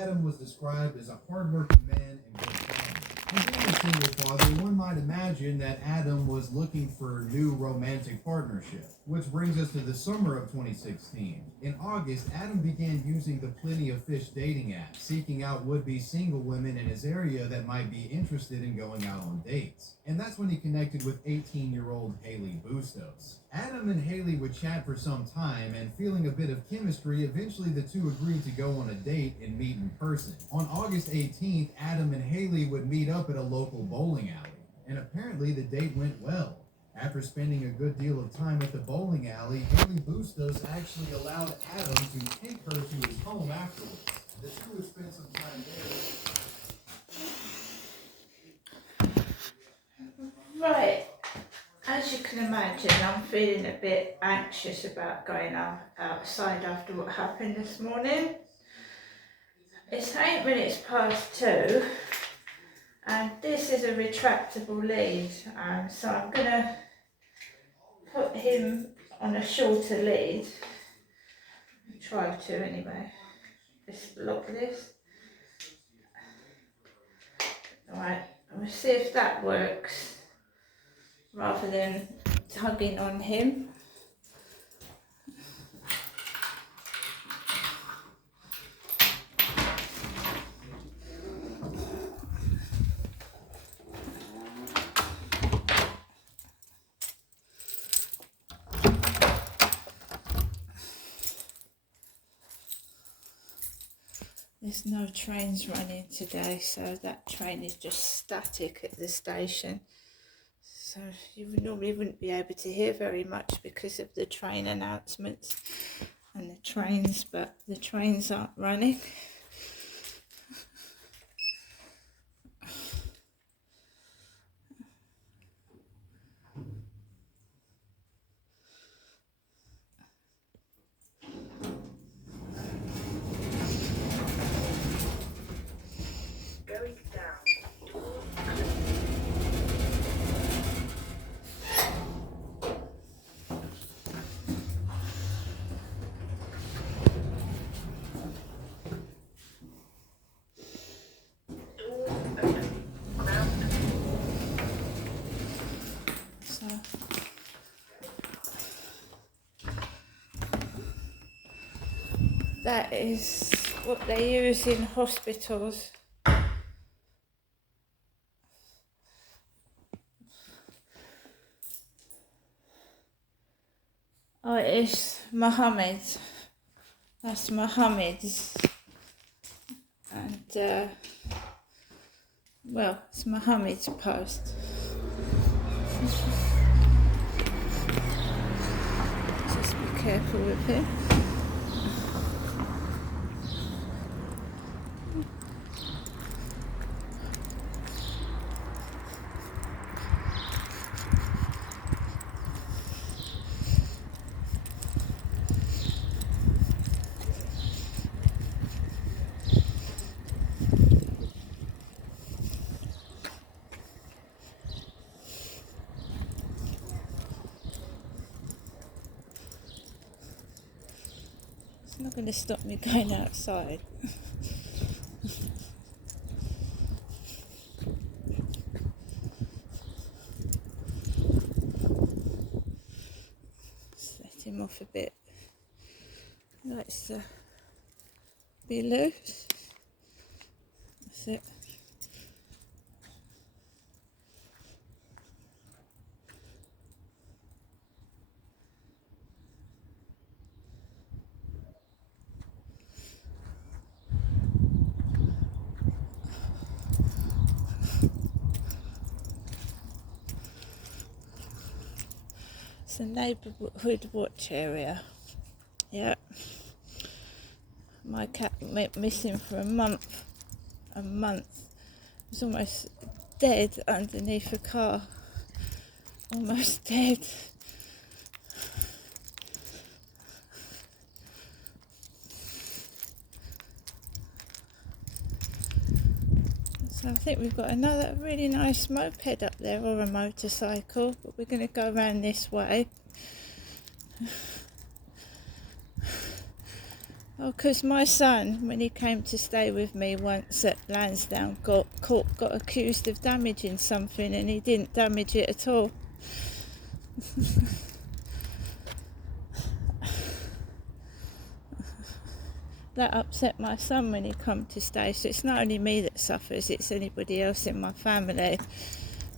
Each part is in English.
Adam was described as a hardworking man and good father. And being a single father, one might imagine that Adam was looking for a new romantic partnership. Which brings us to the summer of 2016. In August, Adam began using the Plenty of Fish dating app, seeking out would-be single women in his area that might be interested in going out on dates. And that's when he connected with 18-year-old Haley Bustos. Adam and Haley would chat for some time, and feeling a bit of chemistry, eventually the two agreed to go on a date and meet in person. On August 18th, Adam and Haley would meet up at a local bowling alley, and apparently the date went well. After spending a good deal of time at the bowling alley, Haley Bustos actually allowed Adam to take her to his home afterwards. The two would spend some time there. Right, as you can imagine, I'm feeling a bit anxious about going outside after what happened this morning. It's 8 minutes past 2, and this is a retractable lead, so I'm going to put him on a shorter lead. Try to anyway. Just lock this. Alright, we'll see if that works rather than tugging on him. There's no trains running today, so that train is just static at the station. So you normally wouldn't be able to hear very much because of the train announcements and the trains, but the trains aren't running. That is what they use in hospitals. Oh, it's Mohammed. That's Mohammed's. And, well, it's Mohammed's post. Just be careful with him. It's not going to stop me going outside. Let him off a bit. He likes to be loose. That's it. It's a neighbourhood watch area. Yeah. My cat went missing for a month. It was almost dead underneath a car. Almost dead. So I think we've got another really nice moped up there, or a motorcycle, but we're going to go around this way. Because my son, when he came to stay with me once at Lansdowne, got accused of damaging something, and he didn't damage it at all. That upset my son when he come to stay. So it's not only me that suffers, it's anybody else in my family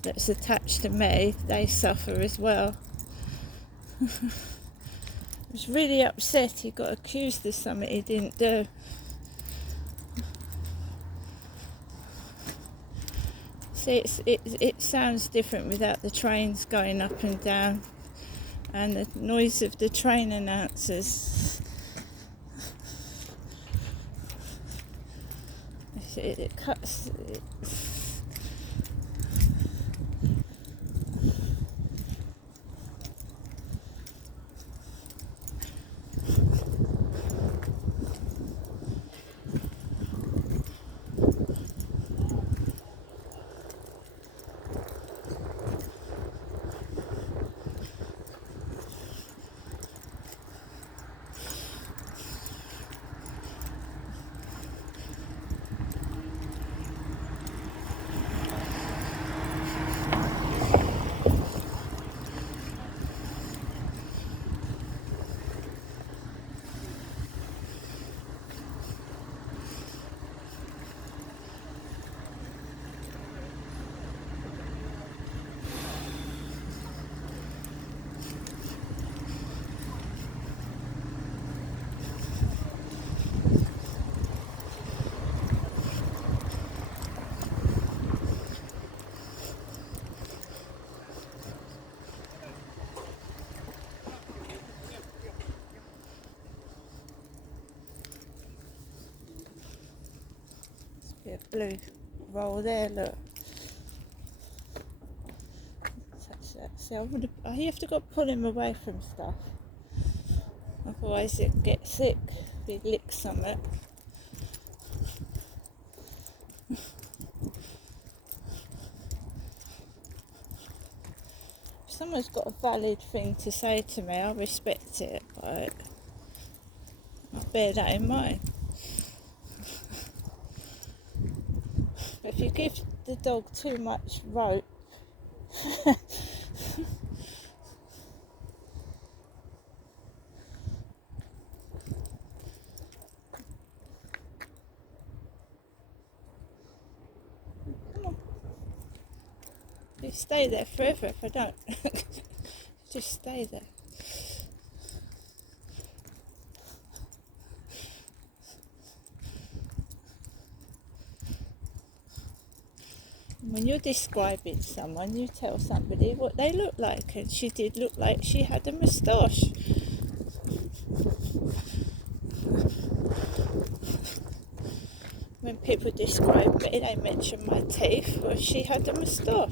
that's attached to me. They suffer as well. I was really upset he got accused of something he didn't do. See, it sounds different without the trains going up and down and the noise of the train announcers. It cuts. Bit of blue roll there, look. Touch that. See, you have to go pull him away from stuff. Otherwise he'll get sick if he licks something. If someone's got a valid thing to say to me, I respect it, but I bear that in mind. But if you give the dog too much rope, come on, you stay there forever if I don't. Just stay there. When you're describing someone, you tell somebody what they look like, and she did look like she had a moustache. When people describe me, they mention my teeth, or she had a moustache.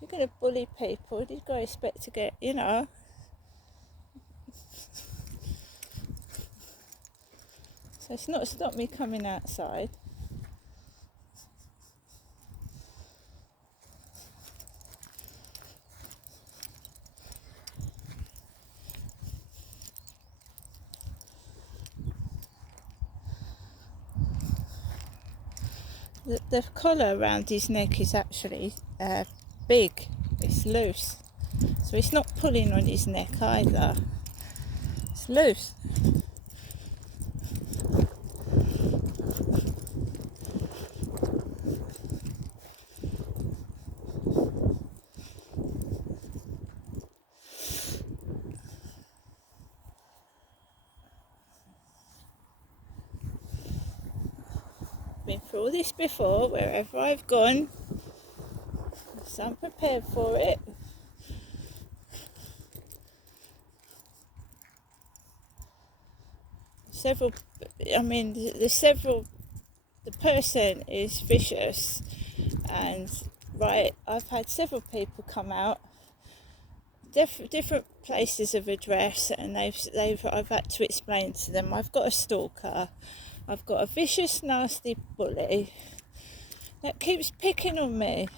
You're going to bully people, you've got to expect to get, So it's not stopped me coming outside. The collar around his neck is actually big, it's loose. So it's not pulling on his neck either. It's loose. Been through all this before, wherever I've gone, so I'm prepared for it. The person is vicious, and I've had several people come out, different places of address, and I've had to explain to them I've got a stalker, I've got a vicious, nasty bully, that keeps picking on me.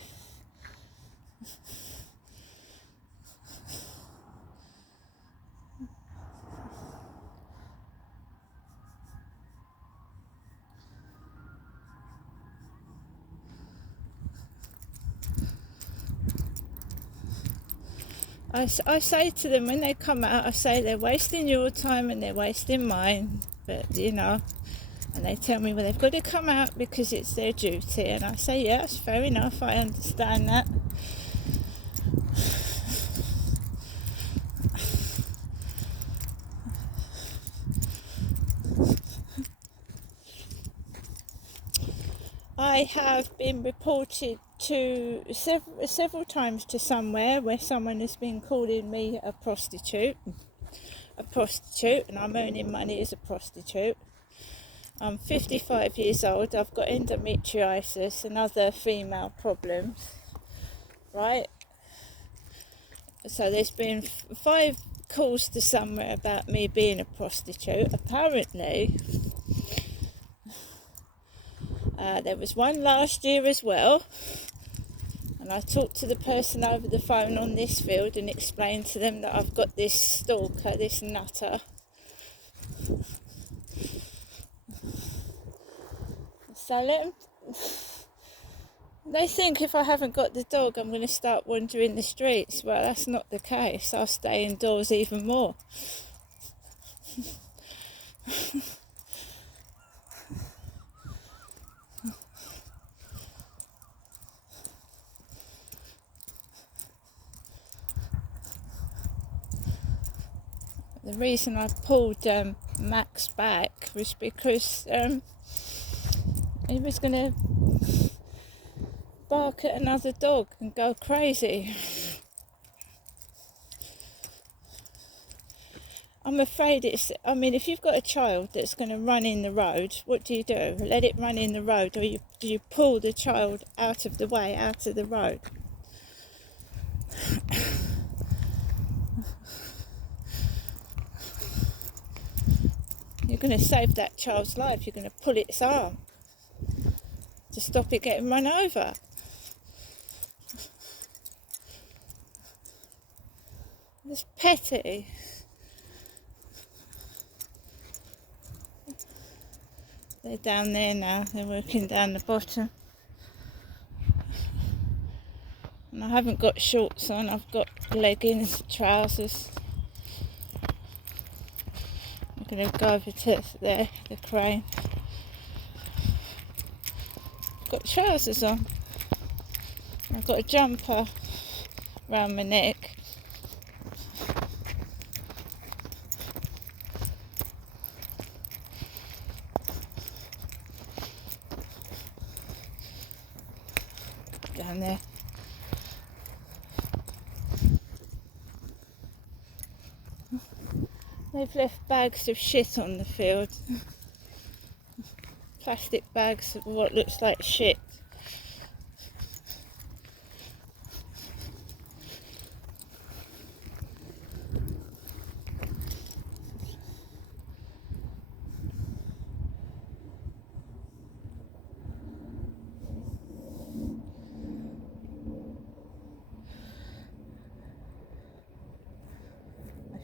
I say to them when they come out, I say they're wasting your time and they're wasting mine, but you know, and they tell me, well, they've got to come out because it's their duty, and I say, yeah, that's fair enough, I understand that. I have been reported to several times to somewhere where someone has been calling me a prostitute, and I'm earning money as a prostitute. I'm 55 years old, I've got endometriosis and other female problems, right? So there's been 5 calls to somewhere about me being a prostitute. Apparently, there was one last year as well, and I talked to the person over the phone on this field and explained to them that I've got this stalker, this nutter. So they think if I haven't got the dog I'm going to start wandering the streets. Well, that's not the case. I'll stay indoors even more. The reason I pulled Max back was because he was going to bark at another dog and go crazy. I'm afraid if you've got a child that's going to run in the road, what do? Let it run in the road, or do you pull the child out of the way, out of the road? You're going to save that child's life. You're going to pull its arm to stop it getting run over. It's petty. They're down there now, they're working down the bottom. And I haven't got shorts on, I've got leggings, trousers. I'm going to go over to there, the crane. I've got trousers on. I've got a jumper around my neck. Down there. They've left bags of shit on the field. Plastic bags of what looks like shit.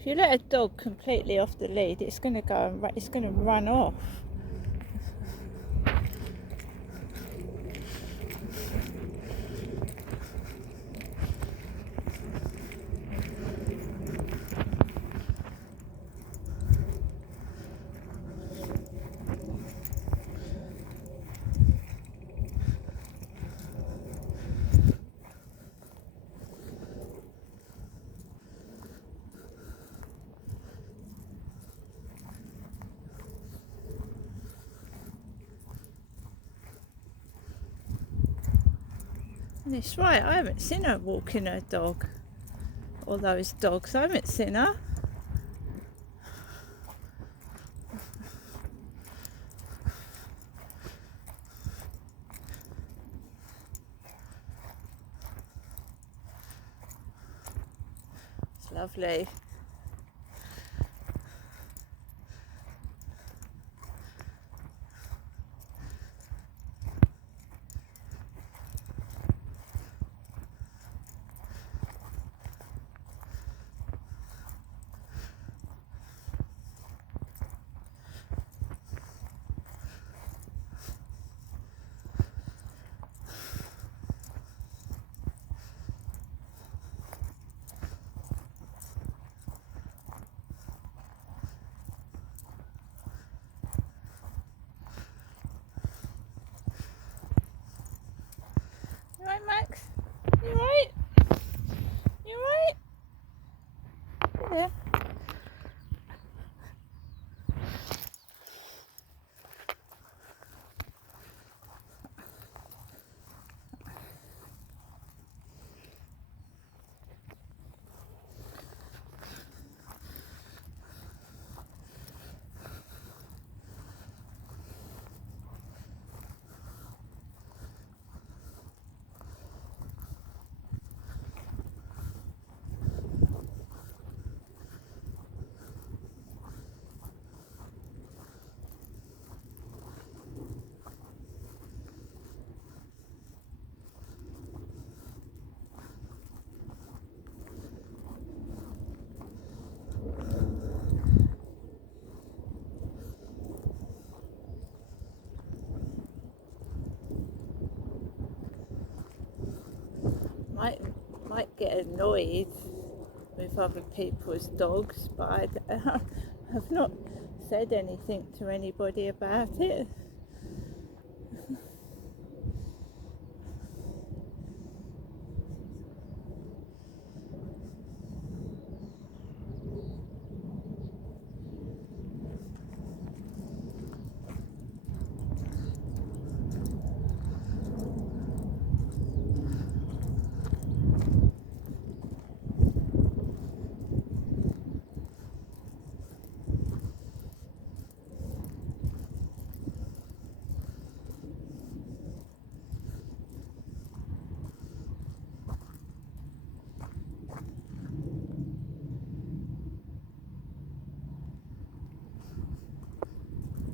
If you let a dog completely off the lead, it's going to run off. And it's right, I haven't seen her walking her dog. All those dogs, I haven't seen her. It's lovely. get annoyed with other people's dogs, but I've not said anything to anybody about it.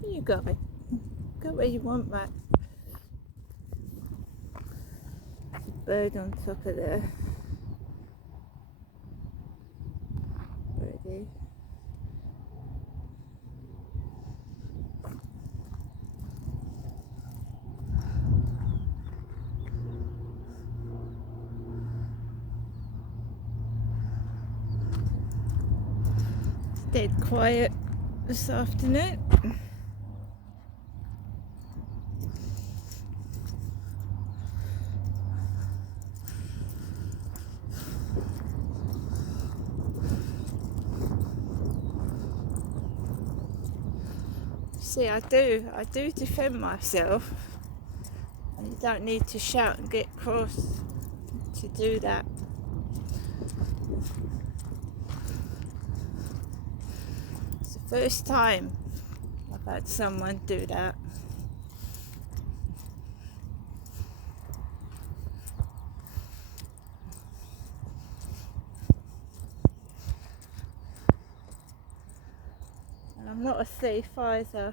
You go where you want, Matt. Bird on top of there. Birdie. It's dead quiet this afternoon. See, I do defend myself, and you don't need to shout and get cross to do that. It's the first time I've had someone do that. And I'm not a thief either.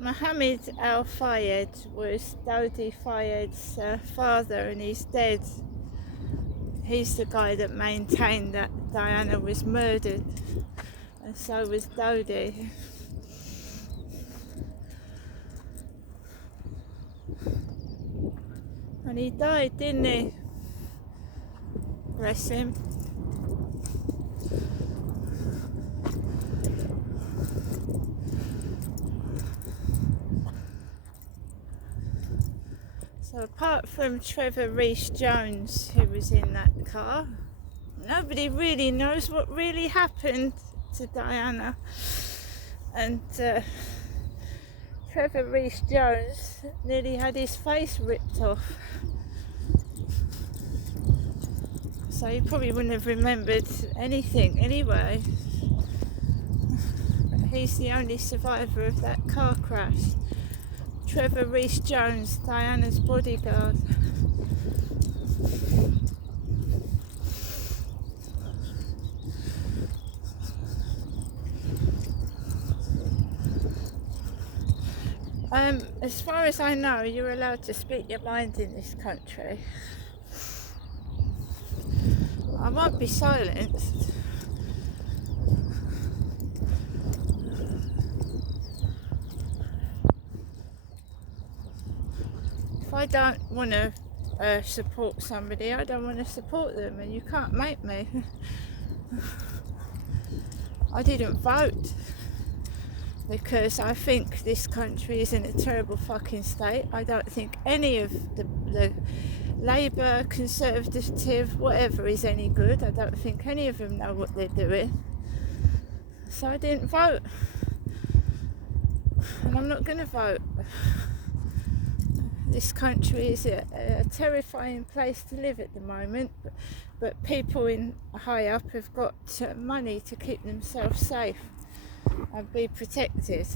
Mohammed Al Fayed was Dodi Fayed's father, and he's dead. He's the guy that maintained that Diana was murdered, and so was Dodi. And he died, didn't he? Bless him. So apart from Trevor Rees-Jones, who was in that car, nobody really knows what really happened to Diana. And Trevor Rees-Jones nearly had his face ripped off. So he probably wouldn't have remembered anything anyway. But he's the only survivor of that car crash. Trevor Rees-Jones, Diana's bodyguard. As far as I know, you're allowed to speak your mind in this country. I won't be silenced. If I don't want to support somebody, I don't want to support them, and you can't make me. I didn't vote because I think this country is in a terrible fucking state. I don't think any of the Labour, Conservative, whatever is any good. I don't think any of them know what they're doing. So I didn't vote. And I'm not going to vote. this country is a terrifying place to live at the moment, but people in high up have got money to keep themselves safe and be protected.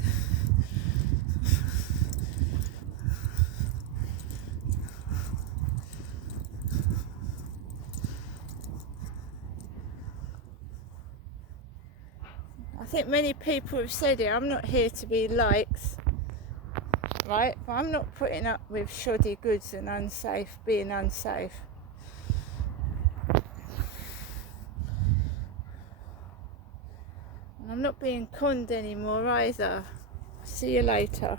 I think many people have said it, I'm not here to be liked, right? But I'm not putting up with shoddy goods and being unsafe. And I'm not being conned anymore either. See you later.